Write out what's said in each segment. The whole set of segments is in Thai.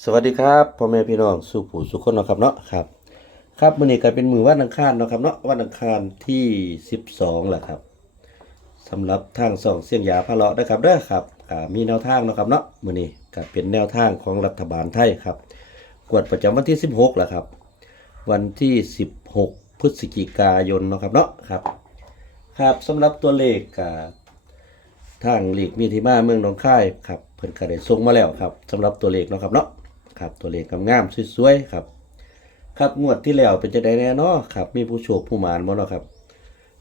สวัสดีครับพ่อแม่พี่น้องสุผู้สุขคนเนาะครับเนาะครับ ครับมื้อนี้ก็เป็นมือวันอังคารเนาะครับเนาะวันอังคารที่ 12แหละครับสำหรับทางสองเสียงยาพะเลาะนะครับเด้อครับก็มีแนวทางเนาะครับเนาะมื้อนี้ก็เป็นแนวทางของรัฐบาลไทยครับกวดประจำวันที่ 16แหละครับ วันที่ 16 พฤศจิกายนเนาะครับเนาะครับครับสำหรับตัวเลขก็ทางหลีกมีที่มาเมืองหนองคายครับเพิ่นก็ได้ส่งมาแล้วครับสำหรับตัวเลขเนาะครับเนาะ ครับตัวเลขงามสวยๆครับครับงวดที่แล้วเป็นจะได้แน่เนาะครับ มีผู้โชคผู้หมานบ่เนาะครับ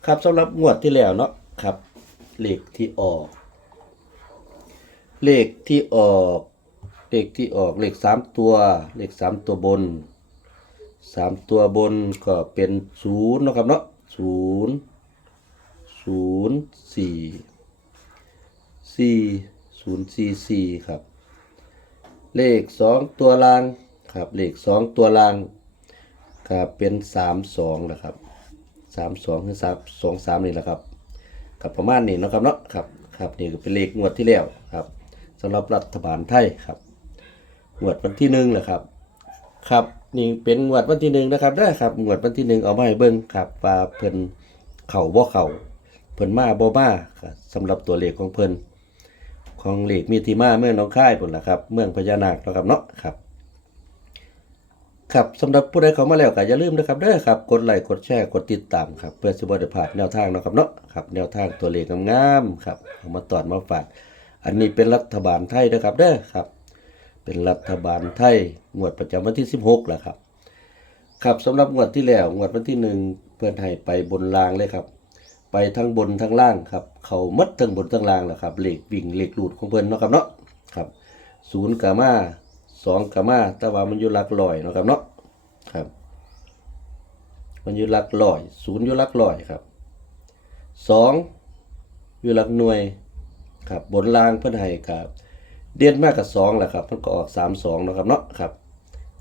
ครับสำหรับงวดที่แล้วเนาะครับเลขที่ออก เลขที่ออกเลขที่ออกเลขสามตัวเลขสามตัวบนสามตัวบนก็เป็นศูนย์เนาะครับเนาะศูนย์ศูนย์สี่สี่ศูนย์สี่สี่ครับ เลขสองตัวล่างครับเลขสองตัวล่างก็เป็นสามสองนะครับสามสองคือสามสองสามนี่แหละครับกับประมาณนี้นะครับเนาะครับครับนี่ก็เป็นเลขงวดที่แล้วครับสำหรับรัฐบาลไทยครับงวดวันที่หนึ่งแหละครับ ครับนี่เป็นงวดวันที่หนึ่งนะครับได้ครับงวดวันที่หนึ่งเอามาให้เบิ่งครับว่าเพิ่นเข่าบ่เข่าเพิ่นมาบ่มาครับสำหรับตัวเลขของเพิ่น ของเลขมีที่มาเมืองหนองคายพุ่นละครับ เมืองพญานาคเนาะครับเนาะครับ ครับสำหรับผู้ใดเข้ามาแล้วก็อย่าลืมนะครับเด้อครับกดไลค์กดแชร์กดติดตามครับเพื่อสิบ่ได้พลาดแนวทางเนาะครับเนาะครับแนวทางตัวเลขงามๆครับเอามาตอนมาฝากอันนี้เป็นรัฐบาลไทยนะครับเด้อครับ เป็นรัฐบาลไทยงวดประจำวันที่ 16แหละครับ ครับสำหรับงวดที่แล้วงวดวันที่หนึ่งเพื่อนให้ไปบนรางเลยครับ ไปทั้งบนทั้งล่างครับ เขามัดทั้งบนทั้งล่างแหละครับเหลขวิ่งเหลขหลุดของเพื่อนเนาะครับเนาะครับศูนย์กามาสองกามาแต่ว่ามันอยู่หลักลอยเนาะครับเนาะครับ มันอยู่หลักร้อยศูนย์อยู่หลักร้อยครับสองอยู่หลักหน่วยครับบนล่างเพื่อนให้ครับ เด่นมากกับสองแหละครับมันก็ออกสามสองนาะครับเนาะครับ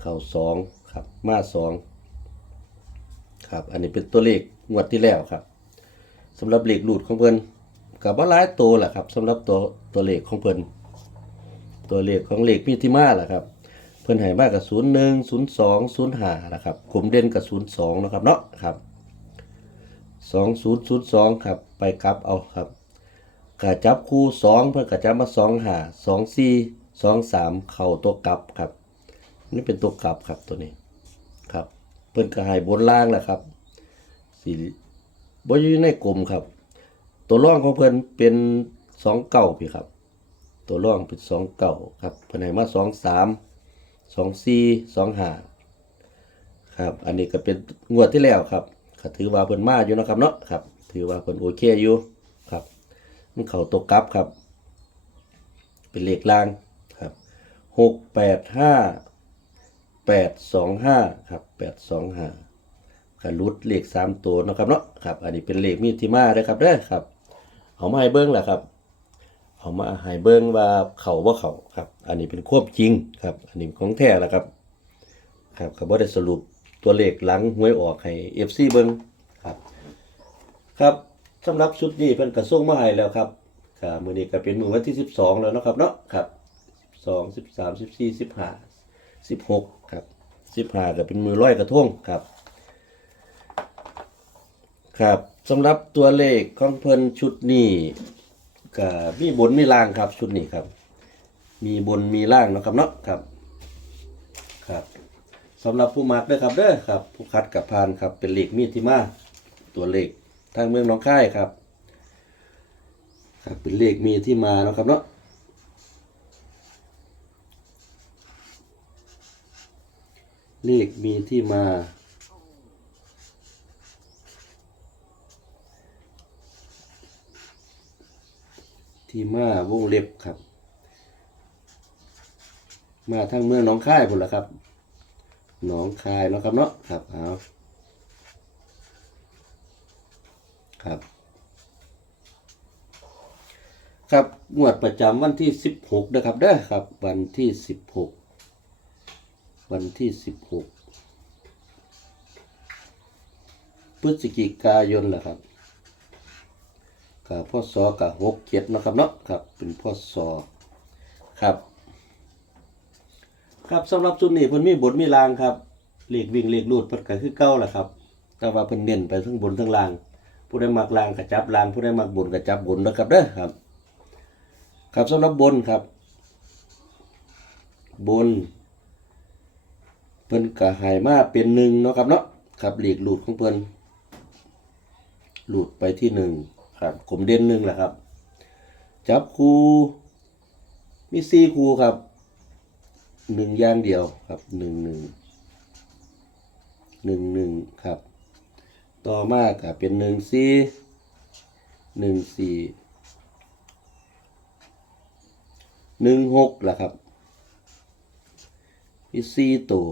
เข่าสองครับมาสองครับ อันนี้เป็นตัวเลขงวดที่แล้วครับ สำหรับเหลขหลุดของเพิ่นกับว่าหลายตัวแหละครับสำหรับตัวตัวเหลขของเพิ่นตัวเหลขของเหลขมีที่มาแหละครับเพิ่นให้มากกับศูนย์หนึ่งศูนย์สองศูนย์ห้านะครับกลุ่มเด่นกับศูนย์สองนะครับเนาะครับสองศูนย์ศูนย์สองครับไปกลับเอาครับกะจับคู่สองเพิ่นกะจับมาสองห้าสองสี่สองสามเข่าตัวกลับครับ นี่เป็นตัวกลับครับตัวนี้ครับ เพิ่นก็ให้บนล่างแหละครับสี่ บ่อยู่ในกลุ่มครับ ตัวร่องของเพิ่นเป็นสองเก้าพี่ครับ ตัวร่องเป็นสองเก้าครับเพิ่นให้มาสองสามสองสี่สองห้าครับ อันนี้ก็เป็นงวดที่แล้วครับก็ถือว่าเพิ่นมาอยู่นะครับเนาะครับ ถือว่าเพิ่นโอเคอยู่ครับมันเข้าตกกลับครับ เป็นเลขล่างครับหกแปดห้าแปดสองห้าครับแปดสองห้า ขันรุดเลขสามตัวนะครับเนาะครับ อันนี้เป็นเลขมีที่มาเด้อครับเด้อครับเอามาให้เบิ้งแหละครับเอามาให้เบิ่งว่าเขาว่าเขาครับ อันนี้เป็นควบจริงครับ อันนี้ของแท้แหล้วครับ ครับก็บ่ได้สรุปตัวเลขหลังหวยออกให้ FC เบิ่งครับ ครับสำหรับชุดนี้เพิ่นก็ส่งมาให้แล้วครับครับมื้อนี้ก็เป็นมื้อวันที่ 12 แล้วนะครับเนาะครับ12 13 14 15 16ครับ15ก็เป็นมือร้อยกระทงครับ ครับสำหรับตัวเลขของเพิ่นชุดนี้ก็มีบนมีล่างครับชุดนี้ครับ มีบนมีล่างนะครับเนาะครับครับสำหรับผู้มักเด้อครับเด้อครับ ผู้คัดกับพานครับเป็นเลขมีที่มาตัวเลขทางเมืองหนองคายครับ ครับเป็นเลขมีที่มานะครับเนาะเลขมีที่มา ที่มาวงเล็บครับ มาทางเมืองหนองคายพุ่นละครับหนองคายเนาะครับเนาะครับเอาครับ ครับงวดประจำวันที่สิบหกนะครับเด้อครับ วันที่สิบหกวันที่สิบหกพฤศจิกายนแหละครับ กับพ่อสอกับหกเจ็ดนะครับเนาะครับเป็นพ่อสอครับ ครับสำหรับชุดนี้เพิ่นมีบทมีรางครับเลขวิ่งเลขรูดเพิ่นก็คือเก่าแหละครับ แต่ว่าเพิ่นเน้นไปทั้งบนทั้งล่าง ผู้ใดมักล่างก็จับล่างผู้ใดมักบนก็จับบนนะครับเด้อครับ ครับสำหรับบนครับ บนเพิ่นก็ให้มาเป็นหนึ่งเนาะครับเนาะครับเลขรูดของเพิ่นรูดไปที่หนึ่ง ครับกลมเด่นหนึ่งแหละครับ จับคูมีสี่คูครับหนึ่งย่างเดียวครับหนึ่งหนึ่งหนึ่งหนึ่งครับ ต่อมาก็เป็นหนึ่งสี่หนึ่งสี่หนึ่งหกละครับมีสี่ตัว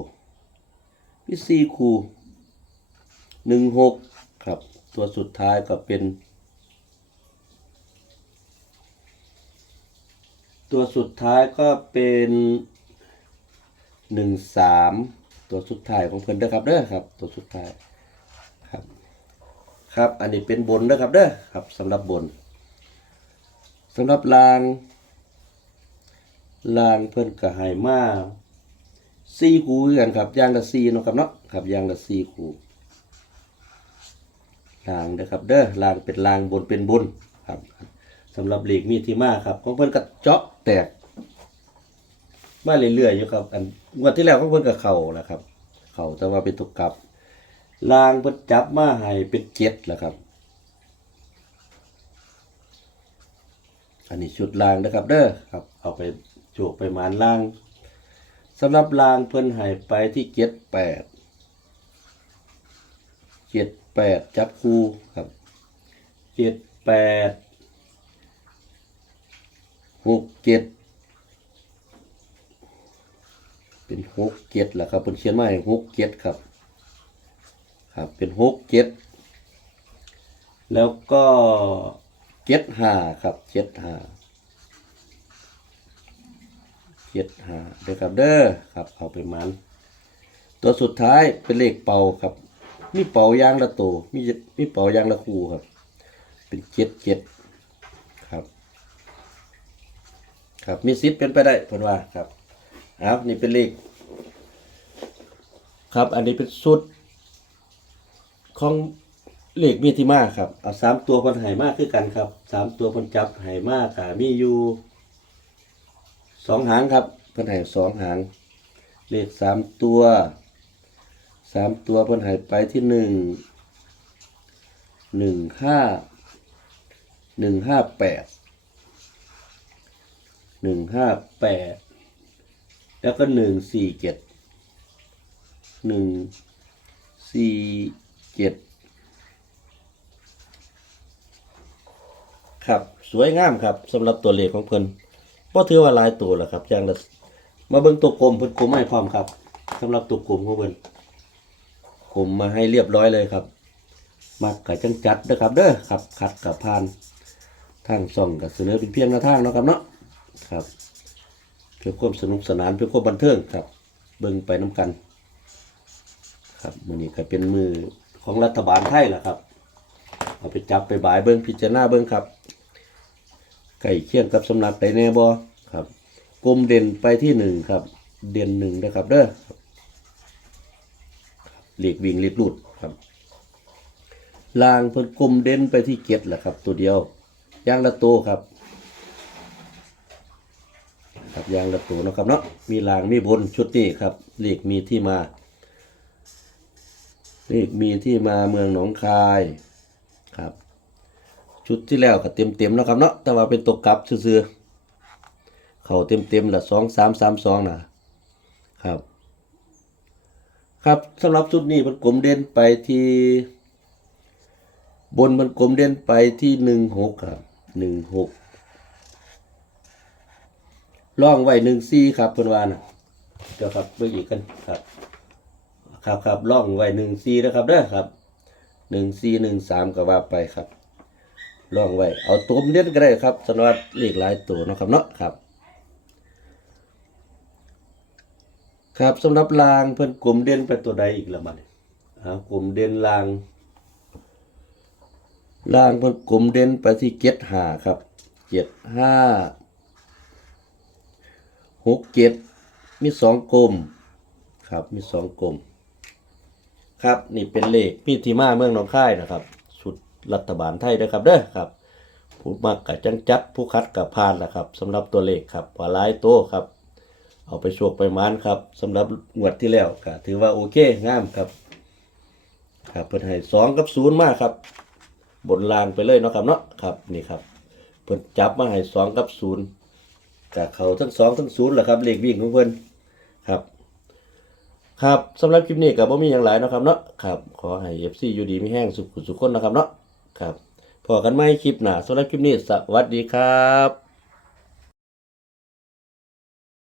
มีสี่คูหนึ่งหกครับ ตัวสุดท้ายก็เป็น ตัวสุดท้ายก็เป็นหนึ่งสามตัวสุดท้ายของเพิ่นเด้อครับเด้อครับ ตัวสุดท้ายครับ ครับอันนี้เป็นบนเด้อครับเด้อครับสำหรับบนสำหรับลางลางเพิ่นก็ให้มาสี่คู่คือกันครับยางละสี่เนาะครับเนาะครับยางละสี่คู่ลางเด้อครับเด้อลางเป็นลางบนเป็นบนครับ สำหรับเหล็กมีที่มาครับ ของเพิ่นก็เจาะแตก มาเรื่อยๆอยู่ครับ อันงวดที่แล้วของเพิ่นก็เข่าแหละครับ เข่าแต่ว่าเป็นตกกลับลางเพิ่นจับมาให้เป็นเจ็ดแหละครับ อันนี้ชุดลางนะครับ เด้อครับ เอาไปโจกไปหมานล่างสำหรับลางเพิ่นให้ไปที่เจ็ดแปดเจ็ดแปดจับคูครับเจ็ดแปด หกเจ็ดเป็นหกเจ็ดแหละครับเป็นเขียนมาให้หกเจ็ดครับ ครับเป็นหกเจ็ดแล้วก็เจ็ดห้าครับเจ็ดห้าเจ็ดห้าเด้อครับเด้อครับเอาไปมัน ตัวสุดท้ายเป็นเลขเป่าครับ มีเป่ายางละตัวมีมีเป่ายางละคู่ครับ เป็นเจ็ดเจ็ดครับ ครับ มีสิทธิ์เป็นไปได้เพิ่นว่าครับครับนี่เป็นเลขครับ อันนี้เป็นสุดของเลขมีที่มาครับเอาสามตัวพิ่นให้มากคือกันครับสามตัวพิ่นจับให้มาก็มีอยู่สองหางครับเพิ่นให้สองหาง เลขสามตัวสามตัวเพิ่นให้ไปที่หนึ่งหนึ่งห้าหนึ่งห้าแปด หนึ่งห้าแปดแล้วก็หนึ่งสี่เจ็ดหนึ่งสี่เจ็ดครับสวยงามครับสำหรับตัวเลขของเพิ่นก็ถือว่าลายตัวแล้วครับอย่างละมาเบิ่งตัวกลมเพิ่นกลมให้พร้อมครับสำหรับตัวกลมของเพิ่นกลมมาให้เรียบร้อยเลยครับมักกับจังจัดนะครับเด้อครับคัดกับพานทางส่องกับเสนอเป็นเพียงหน้าทางเนาะครับเนาะ ครับ เพื่อความสนุกสนานเพื่อความบันเทิงครับ เบิ่งไปน้ำกัน ครับมือนี้ก็เป็นมือของรัฐบาลไทยแหละครับ เอาไปจับไปบายเบิ่งพิจารณาเบิ่งครับไก่เคียงกับสำนักไดแนบอครับกลมเด่นไปที่หนึ่งครับ เด่นหนึ่งนะครับเด้อเหลีกวิ่งเหลีกหลุดครับลางเพิ่นกลมเด่นไปที่เก็ดแหละครับ ตัวเดียวย่างละโตครับ ครับยางละตัวเนะครับเนาะมีรางมีบนชุดนี้ครับเลขมีที่มาเลขมีที่มาเมืองหนองคายครับ ชุดที่แล้วก็เต็มเต็มนะครับเนาะแต่ว่าเป็นตัวกลับซื่อเขาเต็มเต็มละสองสามสามสองนะครับ ครับสำหรับชุดนี้มันกลมเด่นไปที่ บนมันกลมเด่นไปที่หนึ่งหกครับหนึ่งหก ล่องไว้หนึ่งซีครับเพิ่นวานะเดี๋ยวครับเบิ่งอีกกันครับ ครับครับล่องไว้หนึ่งซีนะครับเด้อครับหนึ่งซีหนึ่งสามก็ว่าไปครับล่องไว้เอาตัวเด่นก็ได้ครับสำหรับเลขหลายตัวนะครับเนาะครับ ครับสำหรับลางเพิ่นกลุ่มเด่นไปตัวใดอีกละมันอ่ากลุ่มเด่นลางลางเพิ่นกลมเด่นไปที่เจ็ดห้าครับเจ็ดห้า หกเจ็ดมีสองกลมครับมีสองกลม ครับนี่เป็นเลขพี่ทีมาเมืองหนองคายนะครับชุดรัฐบาลไทยนะครับเด้อครับผู้มักกับจังจัดผู้คัดกับพานนะครับสำหรับตัวเลขครับว่าหลายโตวครับ เอาไปโชคไปมานครับสำหรับงวดที่แล้วก็ถือว่าโอเคงามครับ ครับเพิ่นให้สองกับศูนย์มากครับ บนรางไปเลยเนาะครับเนาะครับนี่ครับเพิ่นจับมาให้สองกับศูนย์ กับเขาทั้งสองทั้งศูนย์แหละครับเลขวิ่งของเพื่อนครับครับสำหรับคลิปนี้กับ่มีอย่างหลายนะครับเนาะครับขอให้เอฟซีอยู่ดีไม่แห้งสุขสุขคนนะครับเนาะครับพอกันไหม่คลิปหน้าสำหรับคลิปนี้สวัสดีครับ